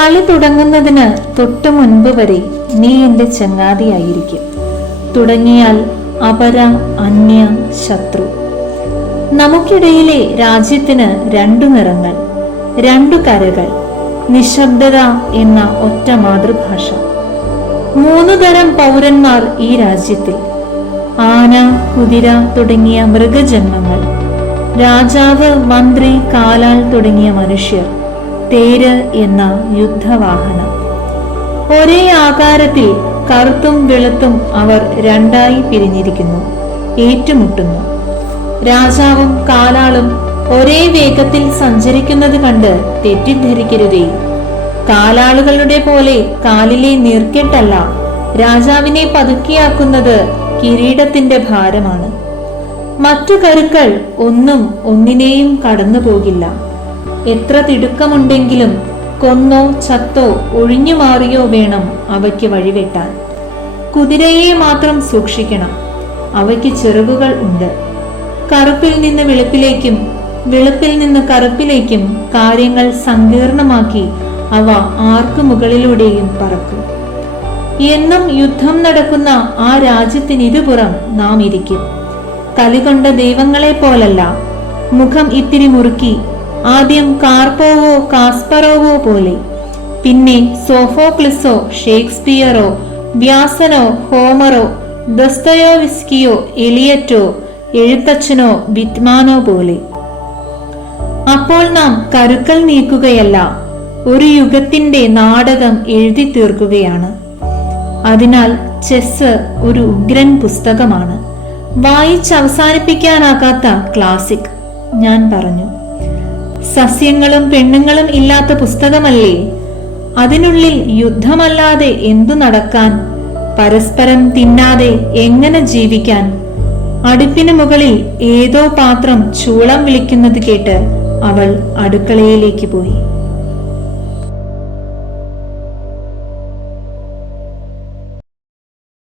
കളി തുടങ്ങുന്നതിന് തൊട്ടു മുൻപ് വരെ നീ എന്റെ ചങ്ങാതിയായിരിക്കും. തുടങ്ങിയാൽ അപര അന്യ ശത്രു. നമുക്കിടയിലെ രാജ്യത്തിന് രണ്ടു നിറങ്ങൾ രണ്ടു കരകൾ നിശബ്ദത എന്ന ഒറ്റ മാതൃഭാഷ. മൂന്നു തരം പൗരന്മാർ ഈ രാജ്യത്തിൽ. ആന കുതിര തുടങ്ങിയ മൃഗജന്മങ്ങൾ. രാജാവ് മന്ത്രി കാലാൾ തുടങ്ങിയ മനുഷ്യർ. തേര് എന്ന യുദ്ധവാഹനം. ഒരേ ആകാരത്തിൽ കറുത്തും വെളുത്തും അവർ രണ്ടായി പിരിഞ്ഞിരിക്കുന്നു ഏറ്റുമുട്ടുന്നു. രാജാവും കാലാളും ഒരേ വേഗത്തിൽ സഞ്ചരിക്കുന്നത് കണ്ട് തെറ്റിദ്ധരിക്കരുതേ. കാലാളുകളുടെ പോലെ കാലിലെ നീർക്കെട്ടല്ല രാജാവിനെ പതുക്കിയാക്കുന്നത് കിരീടത്തിന്റെ ഭാരമാണ്. മറ്റു കരുക്കൾ ഒന്നും ഒന്നിനെയും കടന്നു പോകില്ല എത്ര തിടുക്കമുണ്ടെങ്കിലും കൊന്നോ ചത്തോ ഒഴിഞ്ഞു മാറിയോ വേണം അവയ്ക്ക് വഴിവെട്ടാൻ. കുതിരയെ മാത്രം സൂക്ഷിക്കണം. അവയ്ക്ക് ചെറുകുകൾ ഉണ്ട്. കറുപ്പിൽ നിന്ന് വെളുപ്പിലേക്കും വെളുപ്പിൽ നിന്ന് കറുപ്പിലേക്കും കാര്യങ്ങൾ സങ്കീർണമാക്കി അവ ആർക്കു മുകളിലൂടെയും പറക്കും. എന്നും യുദ്ധം നടക്കുന്ന ആ രാജ്യത്തിനിരുപുറം നാം ഇരിക്കും. കലികൊണ്ട ദൈവങ്ങളെ പോലല്ല. മുഖം ഇത്തിരി മുറുക്കി ആദ്യം കാർപോവോ കാസ്പറോവോ പോലെ. പിന്നെ സോഫോക്ലിസോ ഷേക്സ്പിയറോ വ്യാസനോ ഹോമറോ ദസ്തയോവിസ്കിയോ എലിയറ്റോ എഴുത്തച്ഛനോ വിറ്റ്മാനോ പോലെ. അപ്പോൾ നാം കരുക്കൾ നീക്കുകയല്ല ഒരു യുഗത്തിന്റെ നാടകം എഴുതി തീർക്കുകയാണ്. അതിനാൽ ചെസ് ഒരു ഉഗ്രൻ പുസ്തകമാണ്. വായിച്ചവസാനിപ്പിക്കാനാകാത്ത ക്ലാസിക് ഞാൻ പറഞ്ഞു. സസ്യങ്ങളും പെണ്ണുങ്ങളും ഇല്ലാത്ത പുസ്തകമല്ലേ? അതിനുള്ളിൽ യുദ്ധമല്ലാതെ എന്തു നടക്കാൻ? പരസ്പരം തിന്നാതെ എങ്ങനെ ജീവിക്കാൻ? അടുപ്പിന് മുകളിൽ ഏതോ പാത്രം ചൂളം വിളിക്കുന്നത് കേട്ട് അവൾ അടുക്കളയിലേക്ക് പോയി.